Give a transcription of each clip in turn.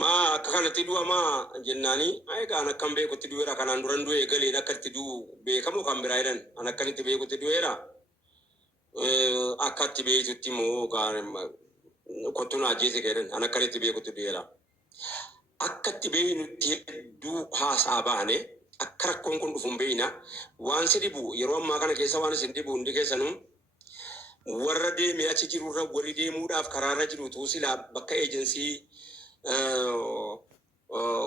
ما كان تدو ما جناني أي كان كم بيكو تدو إيرا كان أندوران دو إيجالي نكر تدو بيكمو كم برايرن أنا كان تبيكو تدو إيرا أكاد تبيكو تيمو كان كنتونا جيزي كيرن أنا كان تبيكو تدو إيرا أكاد تبيكو تدو هاس آباني أكرا كون دفن بينا وان سيدبو يروم ما كان كيسا وان سيدبو ندي كيسانو ورده ميا تجيرو را ورده مودا فكرارا جيرو توسيلا بكا ايجنسي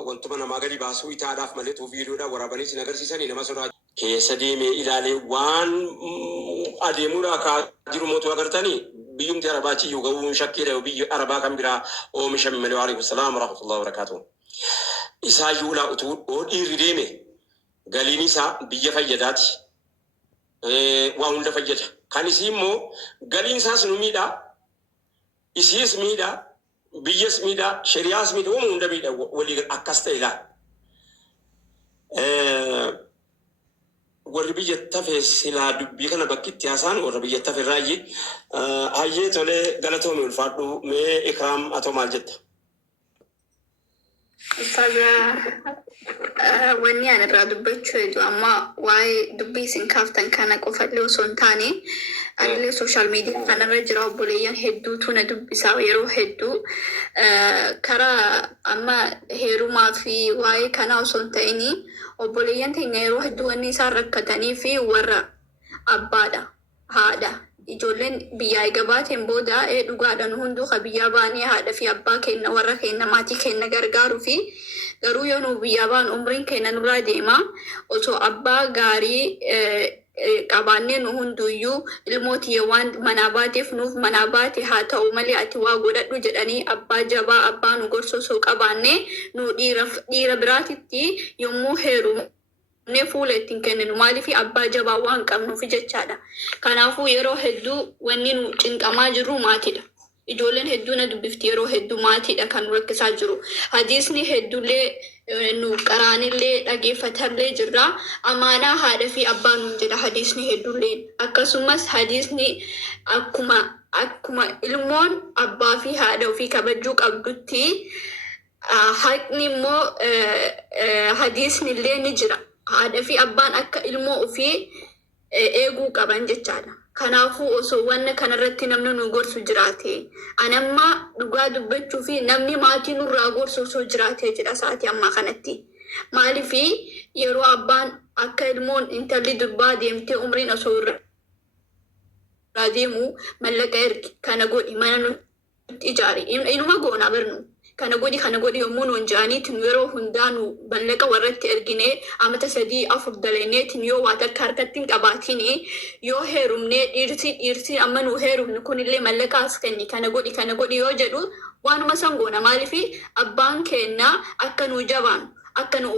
وانتمنا ماغري باسو يتعرف ملتو فيديو دا ورابني سنگر سيساني نما سورا كيسا دي مي إلالي وان أديمورا كاجرو موتو أغرتاني بيوم دي عرباتي يوغو شكيرا وبيو عربا كامبرا او مشامي مليو عليه السلام ورحمة الله وبركاته إسا يولا أتود أود إيريديمي غاليني سا بيجا فايداتي واندا فايدتا كان يسيمو غالين سا سنوميدا إسيس ميدا بيجس ميدا شرياس ميدا وموندا ميدا ولي أكاستيلا وربيجة تفه سلا دبي كنا بكيت ياسان وربيجة تفه راجي هاي تولي غلطهم الفاتو مي إكرام أتو مالجت أستاذ واني أنا رادبت شويدو أما واي دبي سنكافتن كان قفت له سنتاني أنا سوشيال ميديا أنا رجع بوليان هدو تونا دبي ساويرو هدو كرا أما هيرو ما في واي كنا سنتيني وبوليان تينيرو هدو أني صار ركتني في ورا أبادا هذا ijoolleen biyyaa gabaatiin booda dhugaadhaan hunduu biyyaa baanii haadha fi abbaa kenna warra kenna maatii kenna gargaaruu fi garuu yoo nu biyyaa baan umriin kenna nurraa deema osoo abbaa gaarii qabaannee nu hunduyyuu ilmooti waan manaa baateef nuuf manaa baate haa ta'u malee ati waa godhadhu jedhanii abbaa jabaa abbaa nu gorsu osoo qabaannee nu dhiira biraatitti yommuu heeru ne fuulettiin kenninu maaliif abbaa jabaa waan qabnuuf jechaadha. Kanaafuu yeroo hedduu wanni nu cinqamaa jirru maatiidha. Ijoolleen hedduu na dubbifti yeroo hedduu maatiidha kan rakkisaa jiru. Hadiisni hedduullee nu qaraanillee dhageeffatallee jirra. Amaanaa haadha fi abbaa nuun jedha hadiisni hedduullee. Akkasumas hadiisni akkuma ilmoon abbaa fi haadha ofii kabajuu qabdutti haqni immoo hadiisni illee ni jira. Haadha fi abbaan akka ilmoo ofii eeguu qaban jechaadha. Kanaafuu osoo wanna kanarratti namni nu gorsu jiraate anamma dhugaa dubbachuu fi namni maatii nurraa gorsu osoo jiraate jedha sa'aatii ammaa kanatti. Maaliif yeroo abbaan akka ilmoon intalli durbaa deemtee umriin osoo irraa deemu mallaqa ergi kana godhi mana nutti ijaari inuma goona barnu. Kana godhi yommuu nuun jaaniitiin yeroo hundaa nu mallaqa warratti ergine amata 3-4 daleeneetiin yoo waa takka harkatti hin qabaatiin yoo heerumne dhiirsi amma nu heerumne kunillee mallaqa as kenni kana godhi yoo jedhu waanuma sangoona maaliif abbaan keenna akka nu jabaan akka nu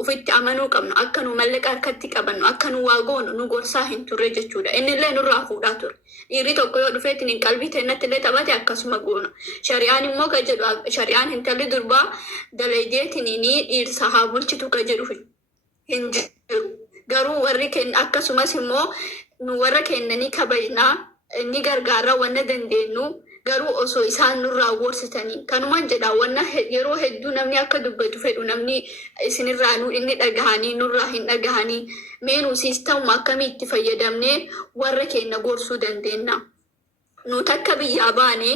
ofitti amanuu qabnu akka nu mallaqa harkatti qabannu akka nu waa goonu nu gorsaa hin turre jechuudha. Innillee nurraa fuudhaa ture. Dhiirri tokko yoo dhufeetiin hin qalbii ta'inatti illee taphate akkasuma goona. Shari'aan immoo ka jedhu shari'aan intalli durbaa dalageetiin dhiirsa haa bulchitu ka jedhu hin jiru. Garuu warri kenna akkasumas immoo nu warra kenna ni kabajnaa ni gargaara wanna dandeenyu garuu osoo isaan nurraa gorsitanii kanumaan jedha wanna yeroo hedduu namni akka dubbatu fedhu namni isinirraa nu inni dhagahanii nurraa hin dhagahanii meenuu siistamuma akkamii itti fayyadamnee warra kenna gorsuu dandeenya. Nu takka biyyaa baane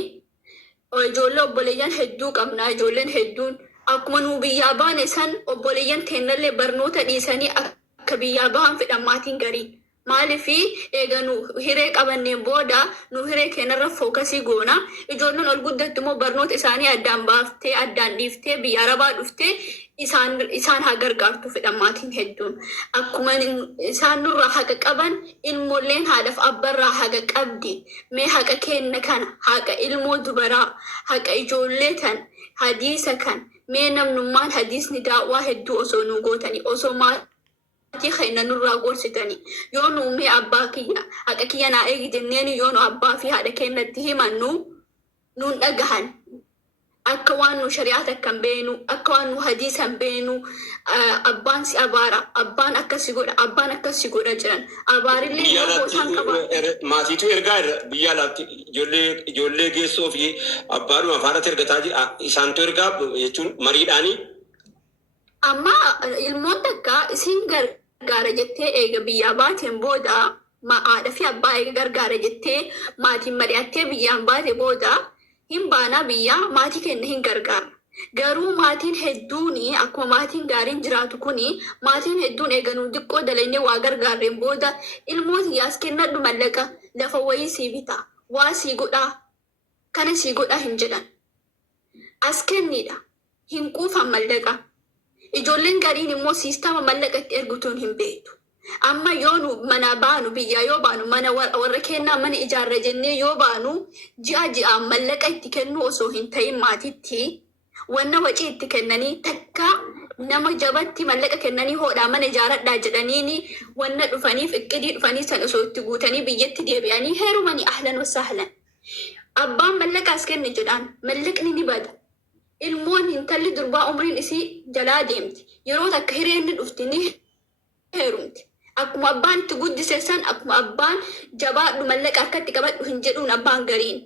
ijoollee obboleeyyan hedduu qabna. Ijoolleen hedduun akkuma nu biyyaa baane san obboleeyyan teennallee barnoota dhiisanii akka biyyaa bahan fedhan maatiin garii. Maaliif eega nu hiree qabanneen booda nu hiree keenyarra fookasii goona. Ijoolleen ol guddattu immoo barnoota isaanii addaan baaftee addaan dhiiftee biyya arabaa dhuftee isaan haa gargaartu fedhan maatiin hedduun. Akkuma isaan nurraa haqa qaban ilmoolleen haadhaaf abbarraa haqa qabdi. Mee haqa kenna kana haqa ilmoo dubaraa haqa ijoollee tan hadiisa kan mee namnummaan hadiisni daawwaa hedduu osoo nu gootanii osoo Kaya nurraa gorsitanii yoo nu mee abbaa kiyya haqa kiyya naa eegi jenneen yoo nu abbaa fi haadha keenyatti himannu nuun dhagahan akka waan nu shari'aata kan beenu akka waan nu hadiisan beenu abbaan si abaara abbaan akkasi godha abbaan akkasi godha jiran abaarillee yoo isaan qaba maatiitu ergaa biyya alaatti ijoollee geessoo fi abbaadhuma afaanatti ergataa jira isaantu ergaa jechuun mariidhaanii. Amma ilmoon takka isin gargaara jettee eega biyyaa baateen booda haadha fi abbaa eega gargaara jettee maatiin mari'attee biyyaan baate booda hin baanaa biyyaa maatii kenna hin gargaara. Garuu maatiin hedduun akkuma maatiin gaariin jiraatu kuni maatiin hedduun eeganuu xiqqoo dalaynee waa gargaarreen booda ilmooti yaas kennadhu mallaqa lafa wayii sii bitaa waa sii godhaa kana sii godhaa hin jedhan. As kennidha hin quufan mallaqa. Ijoolleen gariin immoo siistama mallaqa itti ergutuun hin beektu. Amma yoo nu mana baanu biyyaa yoo baanu mana warra kennaa mana ijaarra jennee yoo baanu ji'a mallaqa itti kennu osoo hin ta'in maatitti wanna wacii itti kennanii takka nama jabatti mallaqa kennanii hoodhaa mana ijaaradhaa jedhaniini wanna dhufaniif iqqidii dhufanii san osoo itti guutanii biyyatti deebi'anii heerumanii ahlan wasahlan. Abbaan mallaqaas kenne jedhaan mallaqni ni bada. Ilmoon intalli durbaa umriin isii jalaa deemti. Yeroo takka hireenni dhufti ni heerumti. Akkuma abbaan itti guddise san akkuma abbaan jabaadhu mallaqa harkatti qabadhu hin jedhuun abbaan gariin.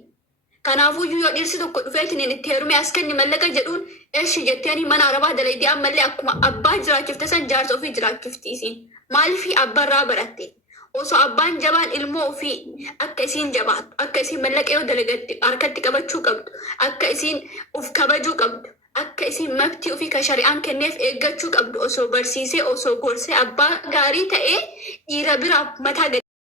Kanaafuu yoo dhirsi tokko dhufeetiin itti heerume as kenni mallaqa jedhuun eeshi jetteeni mana arabaa dalaydii ammallee akkuma abbaa jiraachifte san jaarsa ofii jiraachifti isiin. Maaliifii abbaarraa baratte? Osoo abbaan jabaan ilmoo ofii akka isiin jabaattu akka isiin mallaqa yoo dalagatte harkatti qabachuu qabdu akka isiin uf kabajuu qabdu akka isiin maftii ofii ka shari'aan kenneef eeggachuu qabdu osoo barsiisee osoo gorsee abbaa gaarii ta'ee dhiira biraaf mataa